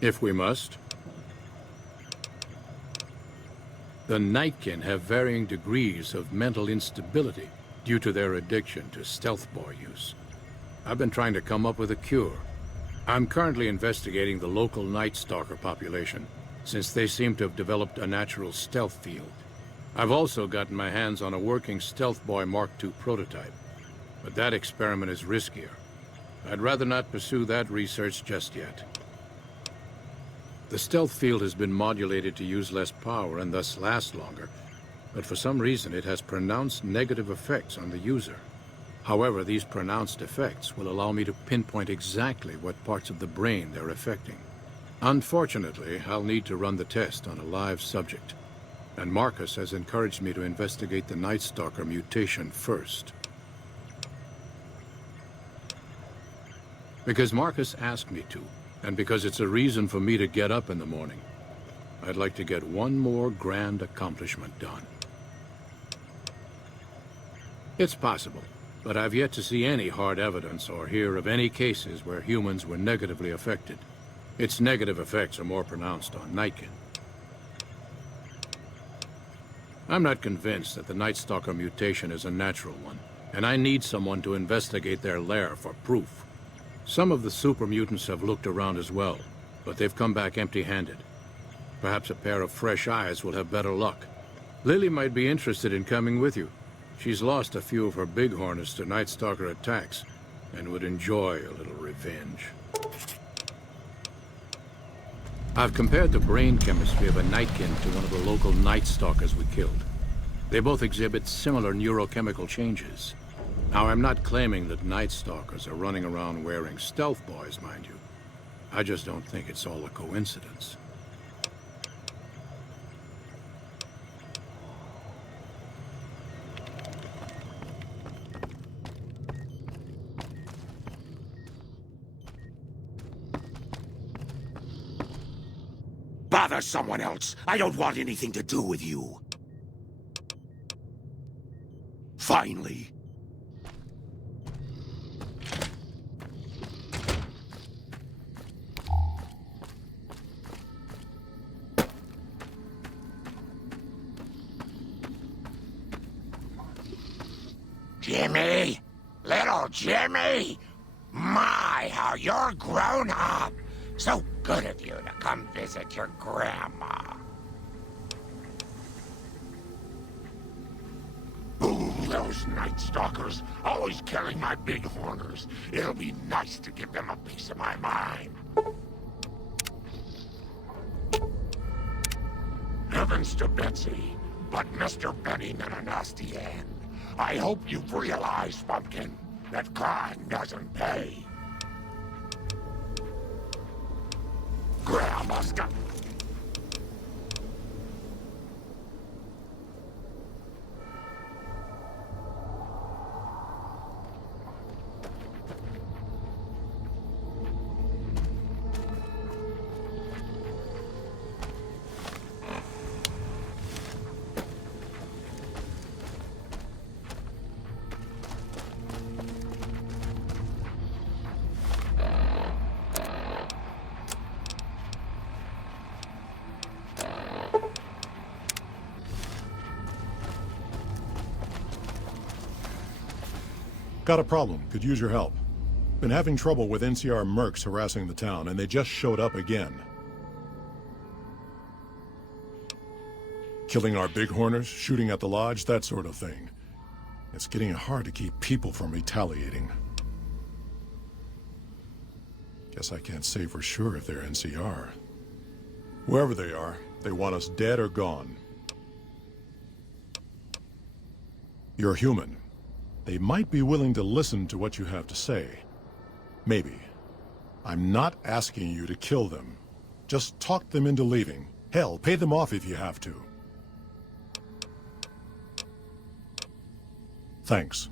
If we must. The Nightkin have varying degrees of mental instability due to their addiction to stealth boy use. I've been trying to come up with a cure. I'm currently investigating the local Night Stalker population, since they seem to have developed a natural stealth field. I've also gotten my hands on a working Stealth Boy Mark II prototype, but that experiment is riskier. I'd rather not pursue that research just yet. The stealth field has been modulated to use less power and thus last longer, but for some reason it has pronounced negative effects on the user. However, these pronounced effects will allow me to pinpoint exactly what parts of the brain they're affecting. Unfortunately, I'll need to run the test on a live subject, and Marcus has encouraged me to investigate the Night Stalker mutation first. Because Marcus asked me to, and because it's a reason for me to get up in the morning, I'd like to get one more grand accomplishment done. It's possible, but I've yet to see any hard evidence or hear of any cases where humans were negatively affected. Its negative effects are more pronounced on Nightkin. I'm not convinced that the Night Stalker mutation is a natural one, and I need someone to investigate their lair for proof. Some of the super mutants have looked around as well, but they've come back empty-handed. Perhaps a pair of fresh eyes will have better luck. Lily might be interested in coming with you. She's lost a few of her bighorners to Night Stalker attacks, and would enjoy a little revenge. I've compared the brain chemistry of a Nightkin to one of the local Night Stalkers we killed. They both exhibit similar neurochemical changes. Now, I'm not claiming that Night Stalkers are running around wearing stealth boys, mind you. I just don't think it's all a coincidence. Bother someone else. I don't want anything to do with you. Finally. Jimmy! Little Jimmy! My, how you're grown up! So good of you to come visit your grandma. Ooh, those Night Stalkers, always killing my bighorners. It'll be nice to give them a piece of my mind. Heavens to Betsy, but Mr. Benning in a nasty end. I hope you've realized, Pumpkin, that crime doesn't pay. Grandma's got... Got a problem. Could use your help. Been having trouble with NCR mercs harassing the town, and they just showed up again. Killing our bighorners, shooting at the lodge, that sort of thing. It's getting hard to keep people from retaliating. Guess I can't say for sure if they're NCR. Whoever they are, they want us dead or gone. You're human. They might be willing to listen to what you have to say. Maybe. I'm not asking you to kill them. Just talk them into leaving. Hell, pay them off if you have to. Thanks.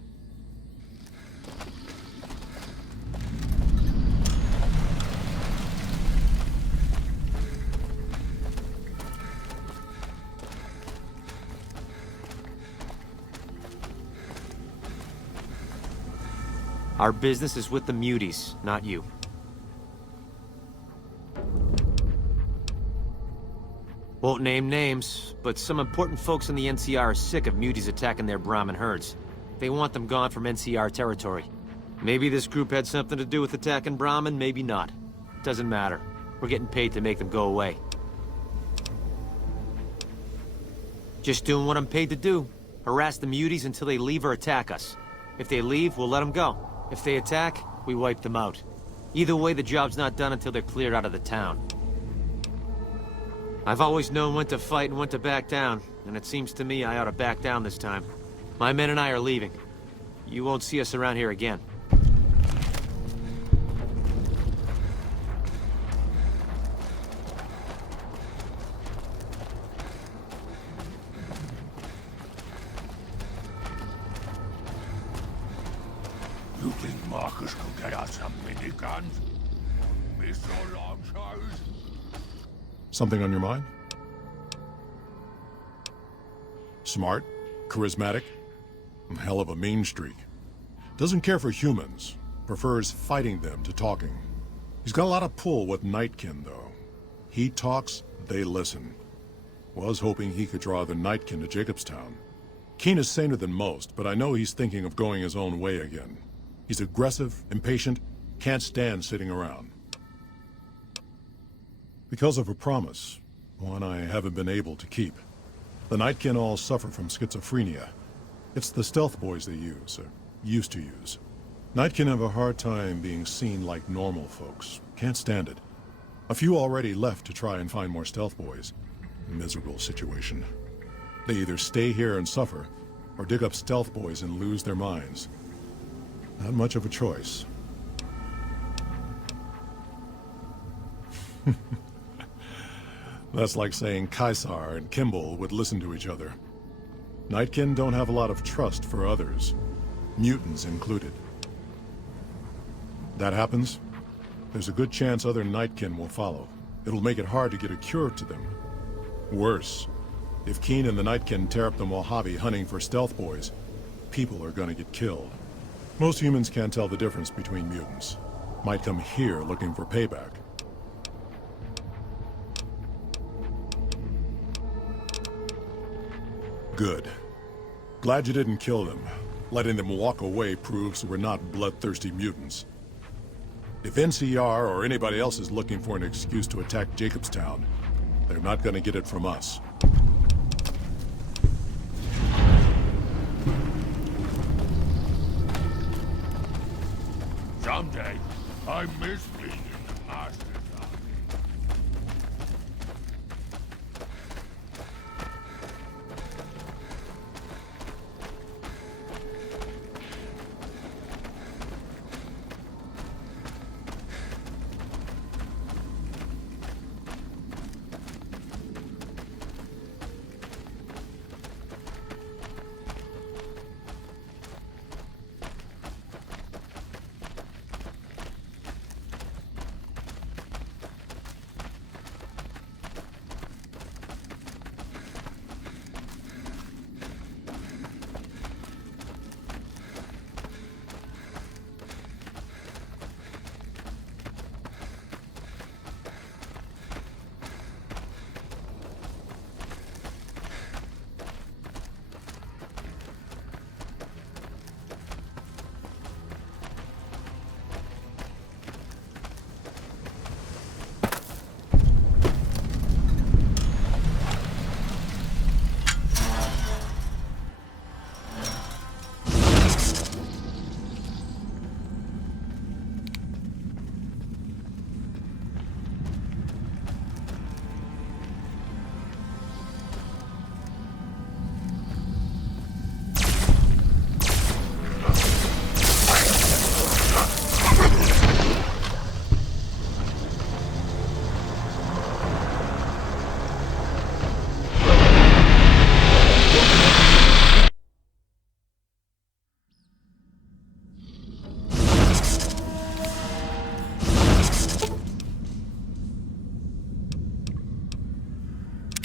Our business is with the muties, not you. Won't name names, but some important folks in the NCR are sick of muties attacking their Brahmin herds. They want them gone from NCR territory. Maybe this group had something to do with attacking Brahmin, maybe not. Doesn't matter. We're getting paid to make them go away. Just doing what I'm paid to do. Harass the muties until they leave or attack us. If they leave, we'll let them go. If they attack, we wipe them out. Either way, the job's not done until they're cleared out of the town. I've always known when to fight and when to back down, and it seems to me I ought to back down this time. My men and I are leaving. You won't see us around here again. You think Marcus could get us some miniguns? Missile launchers? Something on your mind? Smart, charismatic, and hell of a mean streak. Doesn't care for humans, prefers fighting them to talking. He's got a lot of pull with Nightkin, though. He talks, they listen. Was hoping he could draw the Nightkin to Jacobstown. Keen is saner than most, but I know he's thinking of going his own way again. He's aggressive, impatient, can't stand sitting around. Because of a promise, one I haven't been able to keep. The Nightkin all suffer from schizophrenia. It's the stealth boys they use, or used to use. Nightkin have a hard time being seen like normal folks. Can't stand it. A few already left to try and find more stealth boys. Miserable situation. They either stay here and suffer, or dig up stealth boys and lose their minds. Not much of a choice. That's like saying Caesar and Kimball would listen to each other. Nightkin don't have a lot of trust for others, mutants included. That happens, there's a good chance other Nightkin will follow. It'll make it hard to get a cure to them. Worse, if Keen and the Nightkin tear up the Mojave hunting for stealth boys, people are gonna get killed. Most humans can't tell the difference between mutants. Might come here looking for payback. Good. Glad you didn't kill them. Letting them walk away proves we're not bloodthirsty mutants. If NCR or anybody else is looking for an excuse to attack Jacobstown, they're not gonna get it from us. Someday, I miss being in the Master's Army.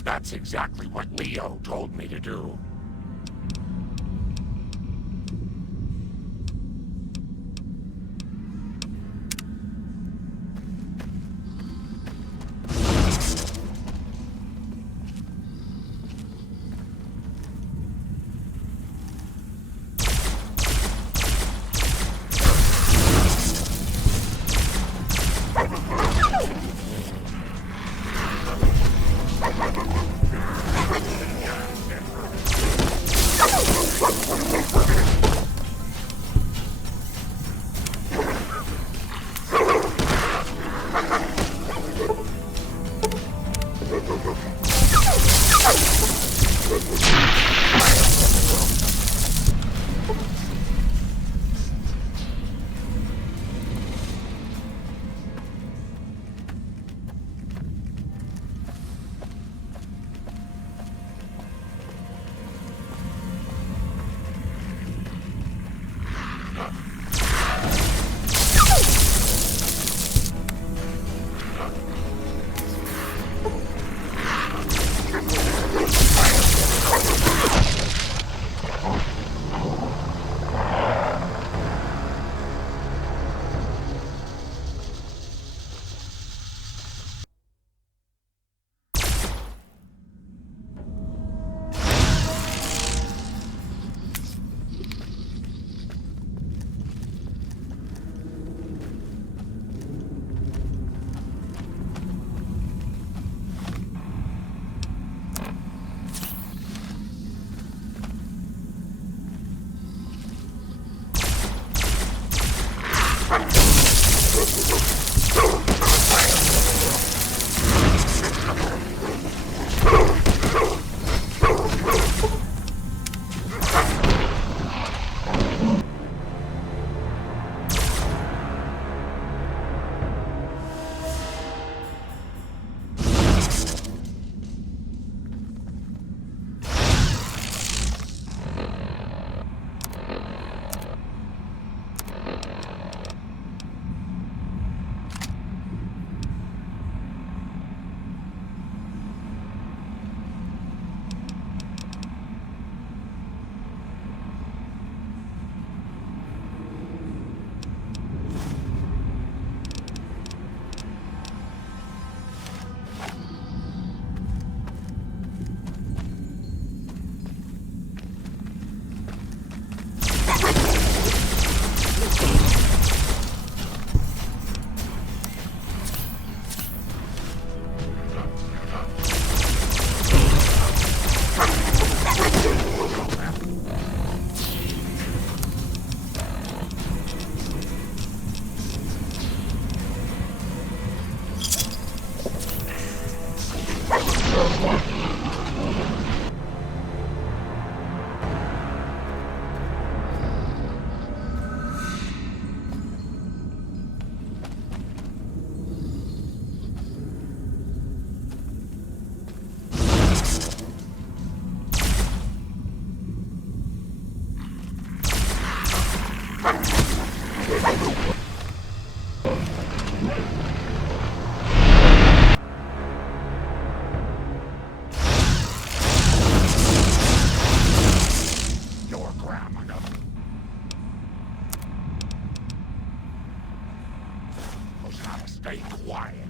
That's exactly what Leo told me to do. stay quiet.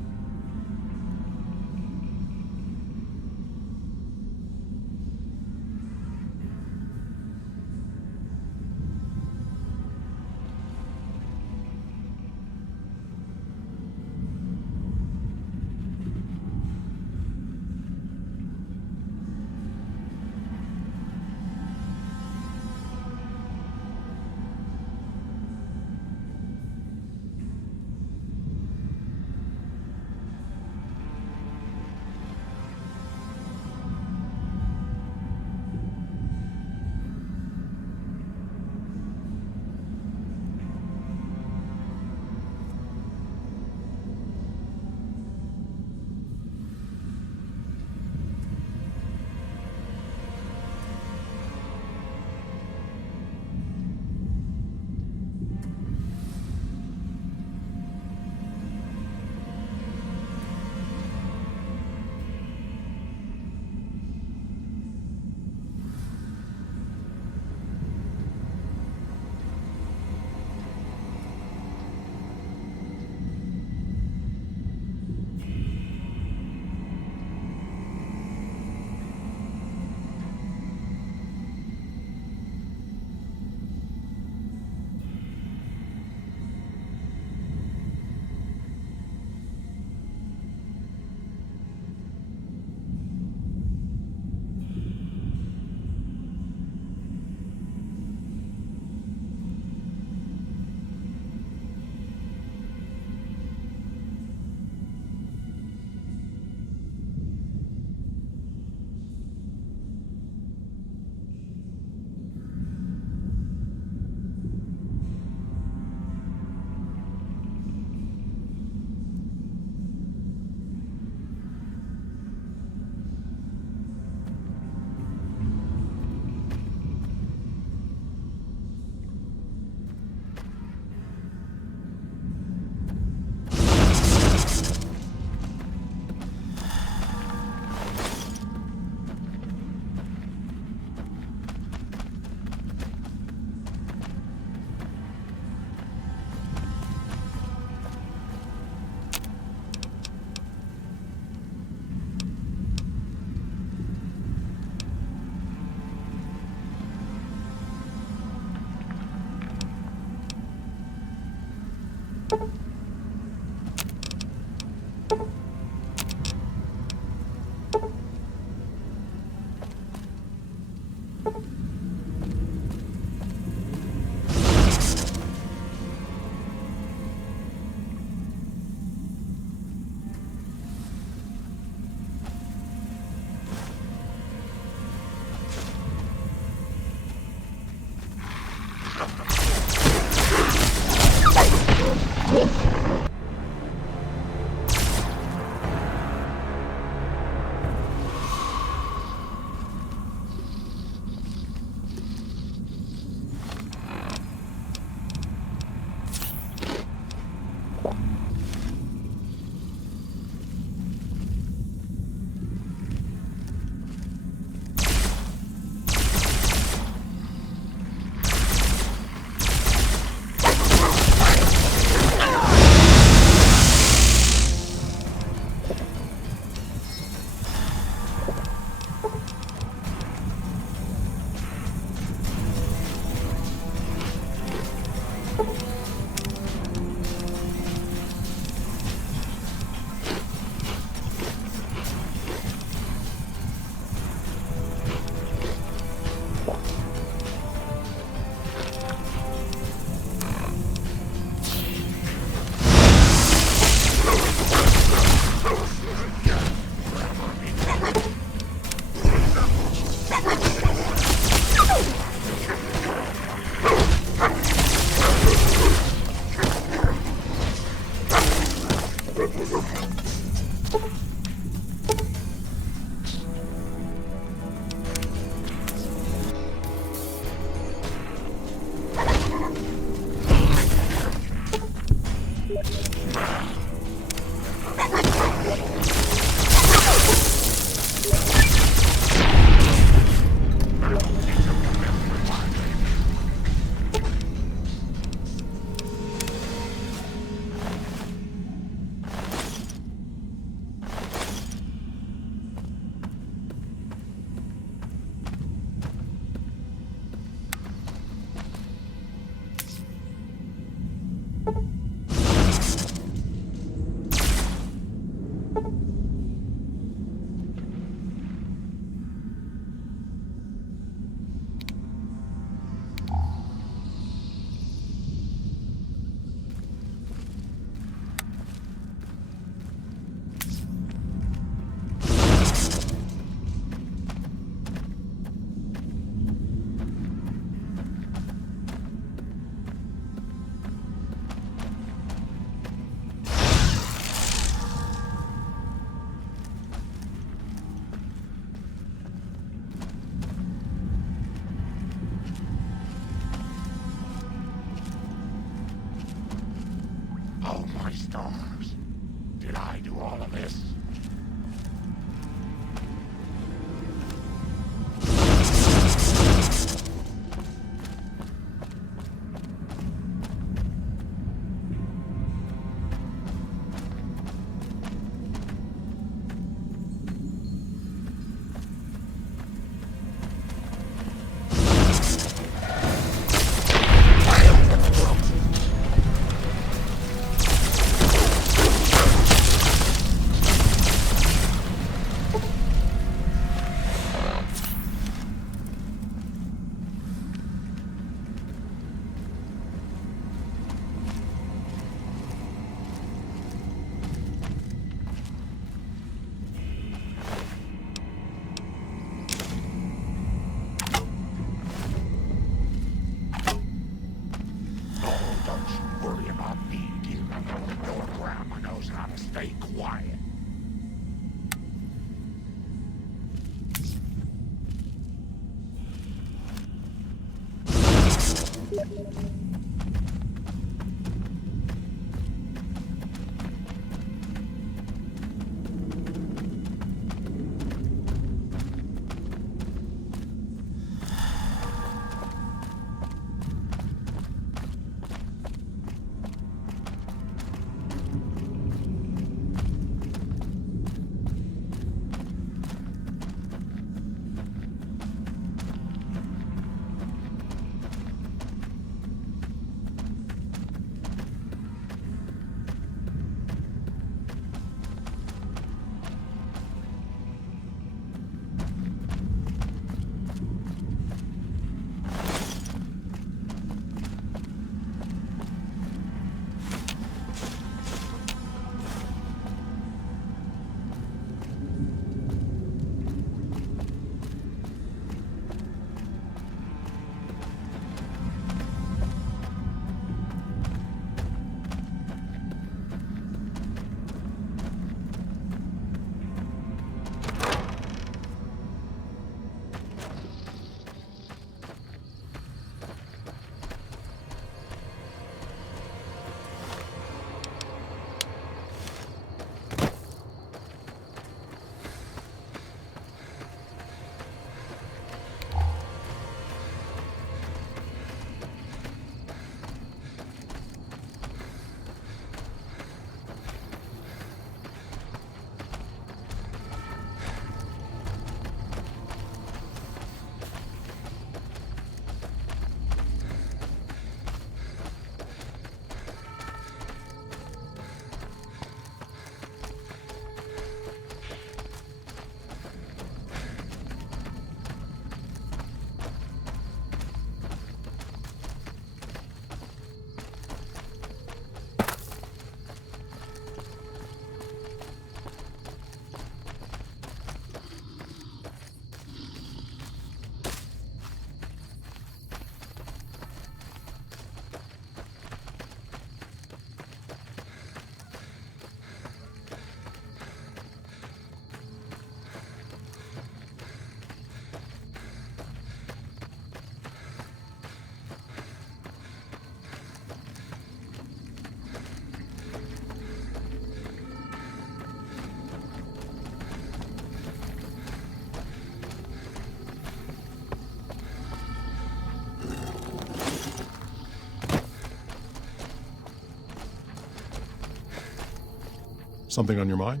Something on your mind?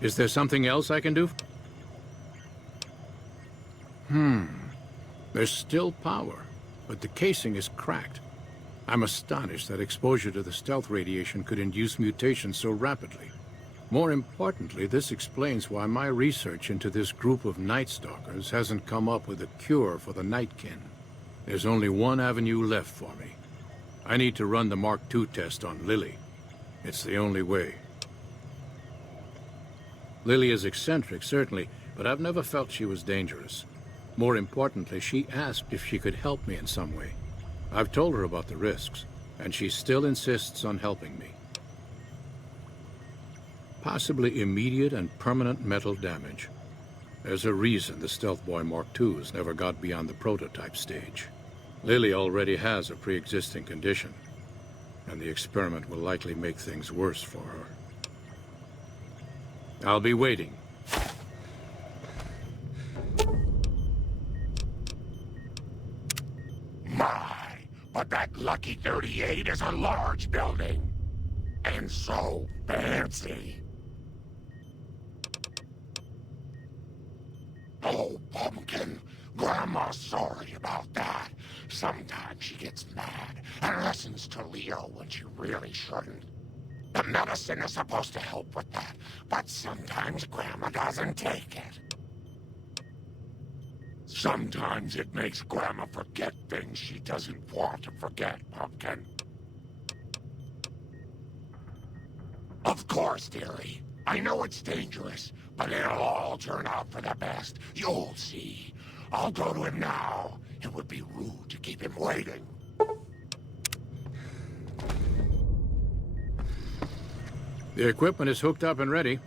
Is there something else I can do? There's still power, but the casing is cracked. I'm astonished that exposure to the stealth radiation could induce mutations so rapidly. More importantly, this explains why my research into this group of Night Stalkers hasn't come up with a cure for the Nightkin. There's only one avenue left for me. I need to run the Mark II test on Lily. It's the only way. Lily is eccentric, certainly, but I've never felt she was dangerous. More importantly, she asked if she could help me in some way. I've told her about the risks, and she still insists on helping me. Possibly immediate and permanent metal damage. There's a reason the Stealth Boy Mark IIs never got beyond the prototype stage. Lily already has a pre-existing condition, and the experiment will likely make things worse for her. I'll be waiting. My, but that Lucky 38 is a large building. And so fancy. Oh, Pumpkin. Grandma's sorry about that. Sometimes she gets mad and listens to Leo when she really shouldn't. The medicine is supposed to help with that, but sometimes Grandma doesn't take it. Sometimes it makes Grandma forget things she doesn't want to forget, Pumpkin. Of course, dearie. I know it's dangerous, but it'll all turn out for the best. You'll see. I'll go to him now. It would be rude to keep him waiting. The equipment is hooked up and ready.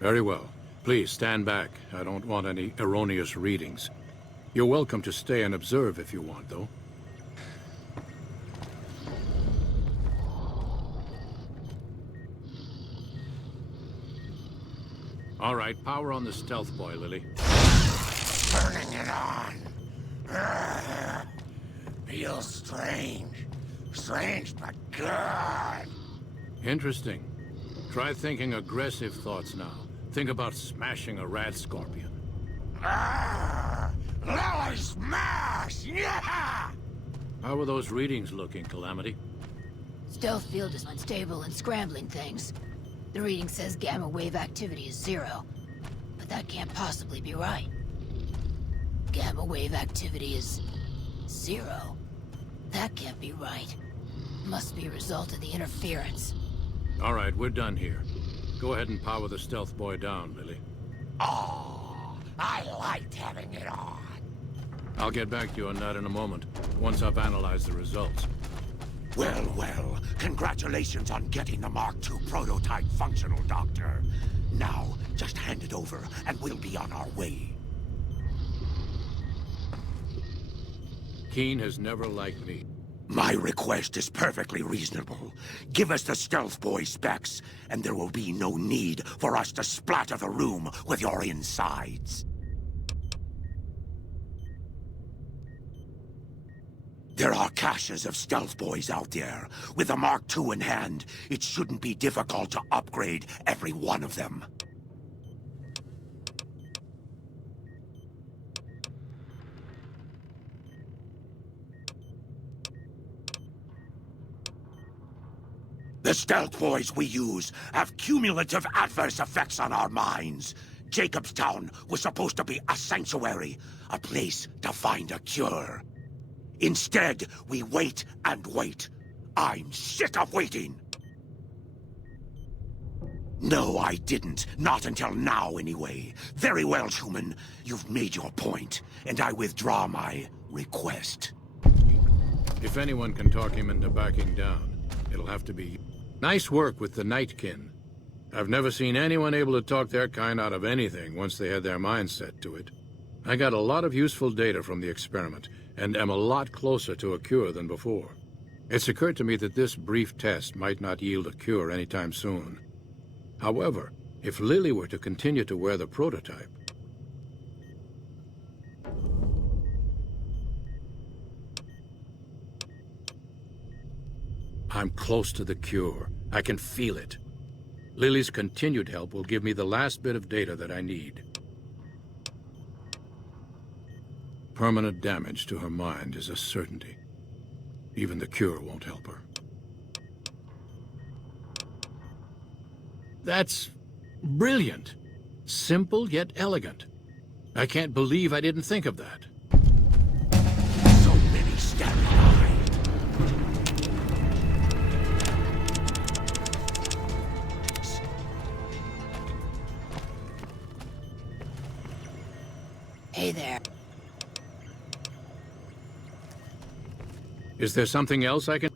Very well. Please stand back. I don't want any erroneous readings. You're welcome to stay and observe if you want, though. All right, power on the stealth boy, Lily. Turning it on. Feels strange. Strange, but good. Interesting. Try thinking aggressive thoughts now. Think about smashing a rat scorpion. Lily smash! Yeah! How are those readings looking, Calamity? Stealth field is unstable and scrambling things. The reading says gamma wave activity is 0. But that can't possibly be right. Gamma wave activity is 0. That can't be right. Must be a result of the interference. All right, we're done here. Go ahead and power the stealth boy down, Lily. Oh, I liked having it on. I'll get back to you on that in a moment, once I've analyzed the results. Well, congratulations on getting the Mark II prototype functional, Doctor. Now, just hand it over, and we'll be on our way. Keen has never liked me. My request is perfectly reasonable. Give us the stealth boy specs, and there will be no need for us to splatter the room with your insides. There are caches of stealth boys out there. With the Mark II in hand, it shouldn't be difficult to upgrade every one of them. The stealth boys we use have cumulative adverse effects on our minds. Jacobstown was supposed to be a sanctuary, a place to find a cure. Instead, we wait and wait. I'm sick of waiting. No, I didn't. Not until now, anyway. Very well, human. You've made your point, and I withdraw my request. If anyone can talk him into backing down, it'll have to be... Nice work with the Nightkin. I've never seen anyone able to talk their kind out of anything once they had their mind set to it. I got a lot of useful data from the experiment, and am a lot closer to a cure than before. It's occurred to me that this brief test might not yield a cure anytime soon. However, if Lily were to continue to wear the prototype... I'm close to the cure. I can feel it. Lily's continued help will give me the last bit of data that I need. Permanent damage to her mind is a certainty. Even the cure won't help her. That's brilliant. Simple yet elegant. I can't believe I didn't think of that. So many standing behind. Hey there. Is there something else I can...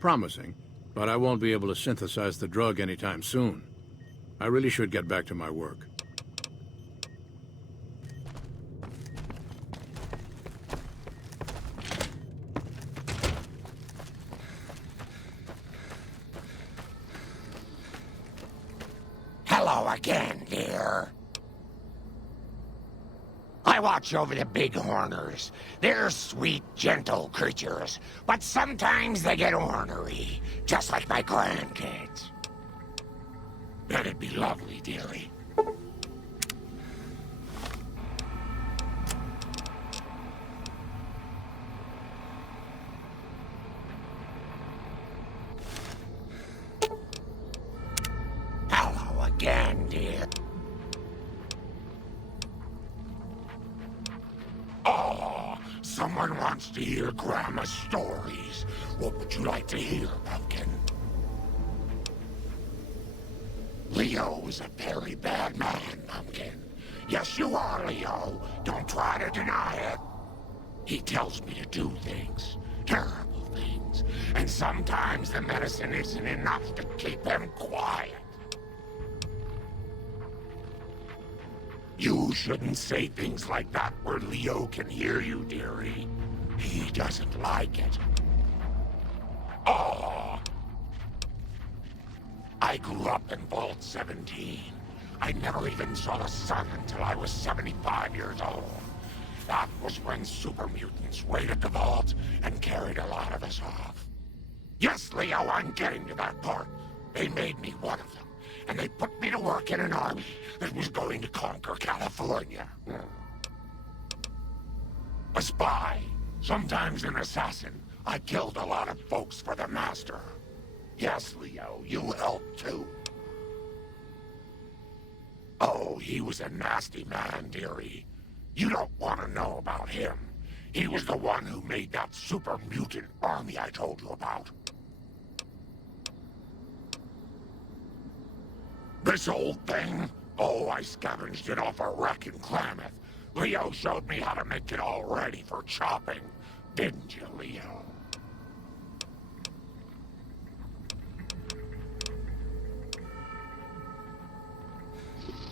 Promising, but I won't be able to synthesize the drug anytime soon. I really should get back to my work. Hello again, dear. I watch over the bighorners. They're sweet, gentle creatures, but sometimes they get ornery, just like my grandkids. That'd be lovely, dearie. Hello again, dear. Oh, someone wants to hear Grandma's stories. What would you like to hear, Pumpkin? Leo is a very bad man, Pumpkin. Yes, you are, Leo. Don't try to deny it. He tells me to do things, terrible things, and sometimes the medicine isn't enough to keep him quiet. You shouldn't say things like that where Leo can hear you, dearie. He doesn't like it. Oh! I grew up in Vault 17. I never even saw the sun until I was 75 years old. That was when super mutants raided the vault and carried a lot of us off. Yes, Leo, I'm getting to that part. They made me one of them, and they put me to work in an army that was going to conquer California. A spy, sometimes an assassin. I killed a lot of folks for the Master. Yes, Leo, you helped too. Oh, he was a nasty man, dearie. You don't want to know about him. He was the one who made that super mutant army I told you about. This old thing? Oh, I scavenged it off a wreck in Klamath. Leo showed me how to make it all ready for chopping. Didn't you, Leo?